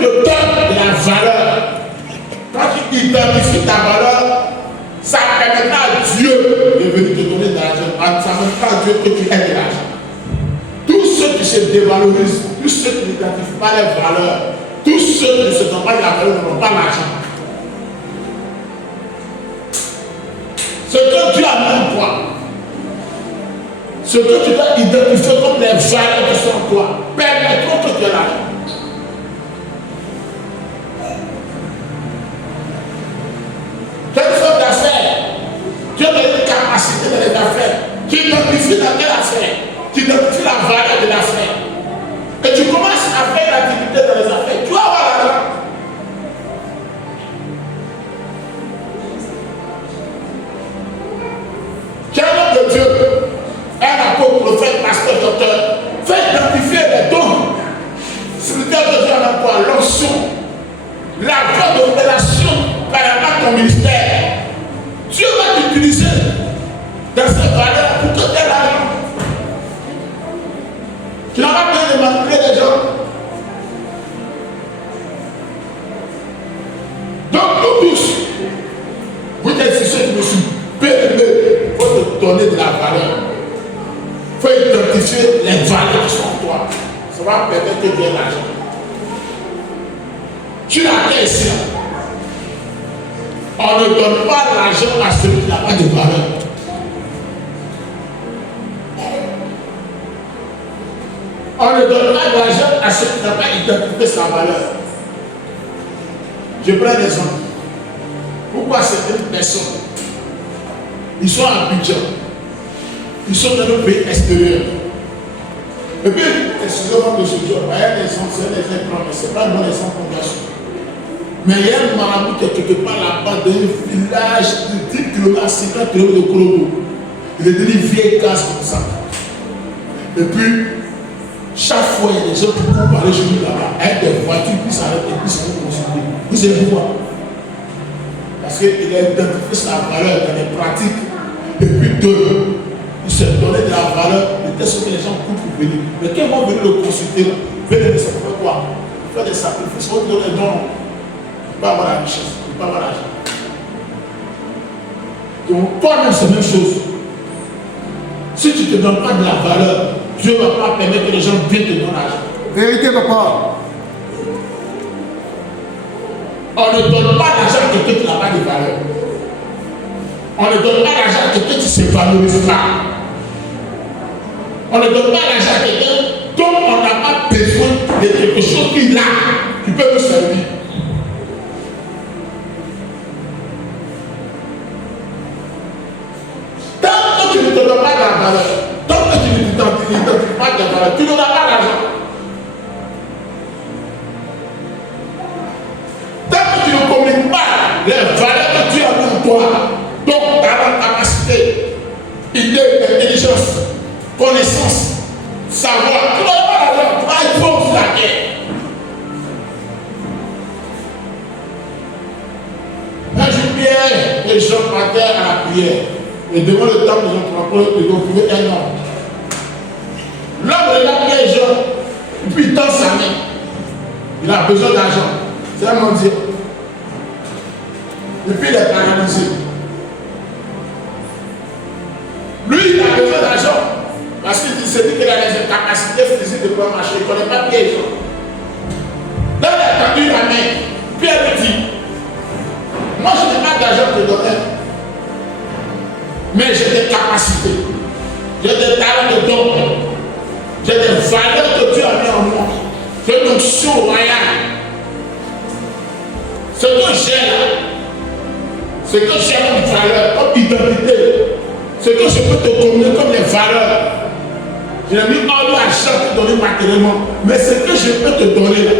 te donne de la valeur, quand tu identifies ta valeur, ça permettra à Dieu de venir te donner de l'argent. Ça permettra à Dieu que tu aies de l'argent. Tous ceux qui se dévalorisent, tous ceux qui n'identifient pas les valeurs, tous ceux qui ne se donnent pas de la valeur n'ont pas l'argent. Ce que Dieu a mis en toi, ce que tu dois identifier comme les valeurs qui sont en toi, permettront que tu aies l'argent. Quelle sorte d'affaires? Dieu a une capacité dans les affaires. Tu identifies dans quelle affaire? Tu identifies la valeur de l'affaire. Et tu commences à faire l'activité dans les affaires. Tu vas avoir l'argent. Tu es un homme de Dieu, un apôtre, prophète, pasteur, docteur. Fais identifier les dons. Spirituel de Dieu en toi, l'onction, la voie de révélation par rapport à ton ministère. Dieu va t'utiliser dans cette valeur pour te donner l'argent. Tu n'as pas besoin de manipuler les gens. Donc nous tous, vous êtes ceux qui me sont PME, il faut te donner de la valeur. Il faut identifier les valeurs qui sont en toi. Ça va permettre de gagner l'argent. Tu l'as fait ici. On ne donne pas l'argent à celui qui n'a pas de valeur. On ne donne pas d'argent à celui qui n'a pas identifié sa valeur. Je prends des exemples. Pourquoi certaines personnes, ils sont à Abidjan, ils sont dans nos pays extérieurs. Et puis, excusez-moi de ce jour, il y a des anciens, des exemples, mais ce n'est pas un bon exemple qu'on a. Mais il y a un marabout qui est quelque part là-bas dans un village de 10 km à 50 km de Kolobo. Il est devenu une vieille case comme ça. Et puis, chaque fois, il y a des gens qui courent par les chemins là-bas, avec des voitures, puis s'arrêtent et puis s'arrêtent pour consulter. Vous savez pourquoi? Parce qu'il a identifié sa valeur dans les pratiques. Et puis, deux, il s'est donné de la valeur de telle sorte que les gens courent pour venir. Mais quand ils vont venir le consulter, venez de ça pour faire quoi? Faire des sacrifices, on donne les dons. Il ne peut pas avoir la richesse, il ne peut pas avoir l'argent. Donc, toi-même, c'est la même chose. Si tu ne te donnes pas de la valeur, Dieu ne va pas permettre que les gens viennent te donner l'argent. Vérité, papa. On ne donne pas l'argent à quelqu'un qui n'a pas de valeur. On ne donne pas l'argent à quelqu'un qui ne se valorise pas. On ne donne pas l'argent à quelqu'un dont on n'a pas besoin de quelque chose qu'il a, qui peut nous servir. Tant que tu ne te donnes pas de la valeur, tant que tu ne t'identifies pas de la valeur, tu n'auras pas d'argent. Tant que tu ne communiques pas les valeurs que Dieu a mis en toi, donc ta capacité, idée, intelligence, connaissance, savoir, tu n'auras pas d'argent. Il faut vous la guerre. Un jour, Pierre et Jean partaient à la prière. Et devant le temple de Jean, ils ont trouvé un homme. L'homme regarde Pierre et Jean, et puis il tend sa main. Il a besoin d'argent. C'est un mendiant. Et puis il est paralysé. Lui, il a besoin d'argent. Parce qu'il s'est dit qu'il a des capacités physiques de pouvoir marcher. Il ne connaît pas Pierre et Jean. Là, il a tendu la main. Pierre lui dit, moi je n'ai pas d'argent pour te donner. Mais j'ai des capacités. J'ai des talents de don. J'ai des valeurs que Dieu a mis en moi. J'ai une onction royale. Ce que j'ai là, ce que j'ai comme valeur, comme identité, ce que je peux te communiquer comme les valeurs. Je n'ai mis pas l'argent te donner matériellement, mais ce que je peux te donner là,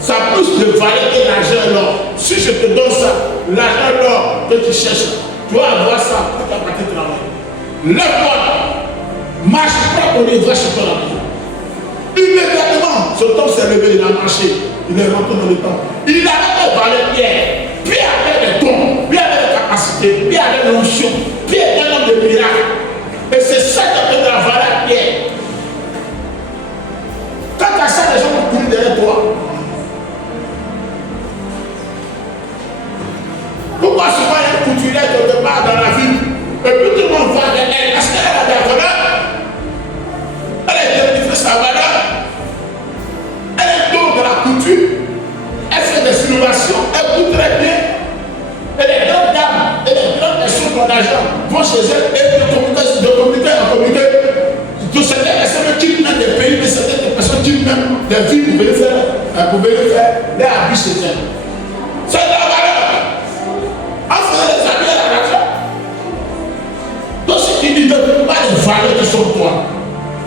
ça a plus de valeur que l'argent et l'or. Si je te donne ça, l'argent et l'or que tu cherches, tu vas avoir ça pour ta partie de travail. Lève-toi, marche, prends ton livre, va chez toi la maison. Immédiatement, ce temps s'est levé, il a marché, il est rentré dans le temps. Il avait parlé Pierre. Pierre avait des dons, Pierre avait des capacités, Pierre avait l'onction, Pierre était un homme de miracle. Et c'est ça qui a fait de la valeur à Pierre. Quand tu as ça, les gens vont courir derrière toi. les vies pour venir faire les habits chez elles. C'est de la valeur. En faisant les habits à la nature. Donc si tu dis ne peux pas les valeurs qui sont toi,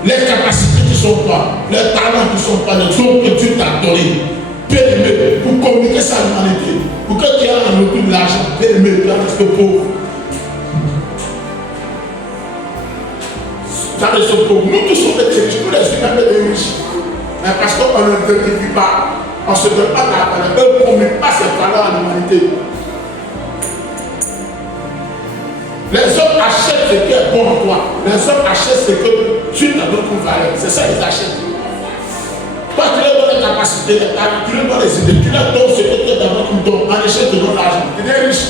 les capacités qui sont toi, les talents qui sont toi, les dons que Dieu t'a donné, bien-aimé, pour communiquer ça à l'humanité, pour que tu aies un retour de l'argent, bien-aimé, tu vas rester pauvre. Ça reste pauvre. Nous tous sommes des riches, tous les humains sont des riches. Mais parce qu'on ne vérifie pas, on ne se donne pas la valeur, on ne communique pas cette valeur à l'humanité. Les hommes achètent ce qui est bon en toi. Les hommes achètent ce que tu t'as donné comme valeur. C'est ça qu'ils achètent. Toi, tu leur donnes les capacités, les talents, tu leur donnes les idées, tu leur donnes ce que tu as donné comme don. En échange, tu donnes l'argent. Tu es riche.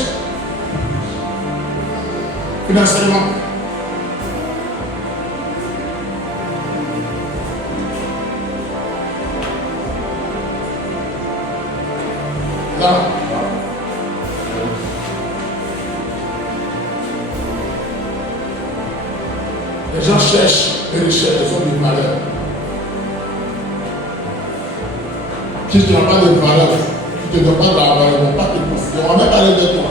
Financièrement. Là. Les gens cherchent les richesses, les hommes de valeur. Si tu n'as pas de valeur, tu ne te donnes pas de la valeur, ils ne vont pas te considérer. On va même parler de toi.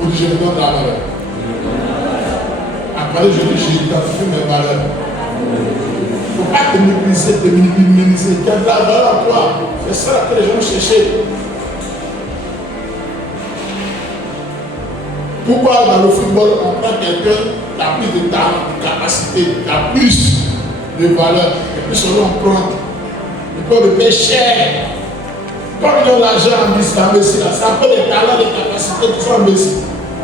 On dit je me donne de la valeur. Après, je dis j'ai identifié mes valeurs. Il ne faut pas te mépriser, te minimiser. Tu as de la valeur en toi. C'est ça que les gens cherchent. Pourquoi dans le football, on prend quelqu'un qui a plus de talent, de capacité, qui a plus de valeur, et puis on prend, et puis on le paie cher. Comme ils ont l'argent en Messie, ça a des talents, des capacités qui sont en Messie.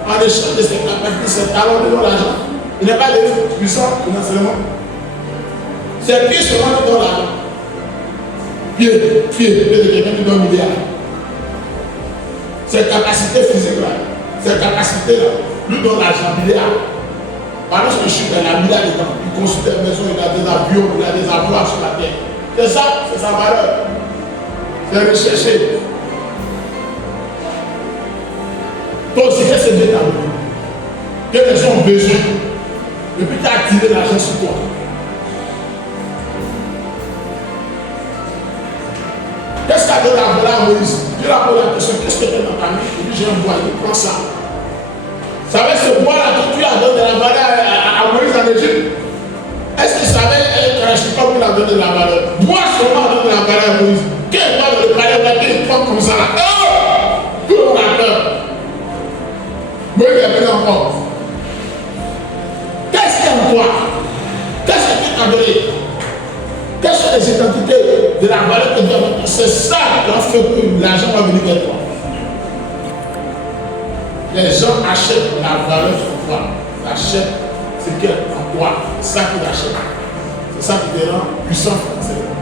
En échange de ces capacités, ces talents, ils ont l'argent. Il n'est pas de puissant financièrement. C'est pieds seulement qui donnent l'argent. Pieds de quelqu'un qui donne un milliard. Ces capacités physiques-là. Ces capacités-là, lui donne l'argent milliard. Pendant que je suis dans la milliard dedans, il construit des maisons, il a des avions, il a des avoirs sur la terre. C'est ça, c'est sa valeur. C'est recherché. Donc, c'est que c'est bien d'amour. Que les gens ont besoin. Et puis, tu as attiré l'argent sur toi. Qu'est-ce qu'a donné la valeur à Moïse? Dieu a posé la question, qu'est-ce que tu as dans ta main? Il dit, j'ai un bois, il prend ça. Vous savez, ce bois-là que Dieu a donné la valeur à Moïse en Égypte? Est-ce que vous savez comment il a donné la valeur? Bois seulement a donné la valeur à Moïse. Quel bois de le palais là qu'il prend comme ça là? Oh! Tout le monde a peur. Moïse est venu encore. Qu'est-ce qu'il y a en toi? Qu'est-ce que tu as donné? Quelles sont les identités de la valeur que Dieu a donnée? C'est ça qui a fait que l'argent va venir vers toi. Les gens achètent la valeur sur toi. Ils achètent ce qui est en toi. C'est ça qu'ils achètent. C'est ça qui te rend puissant financièrement.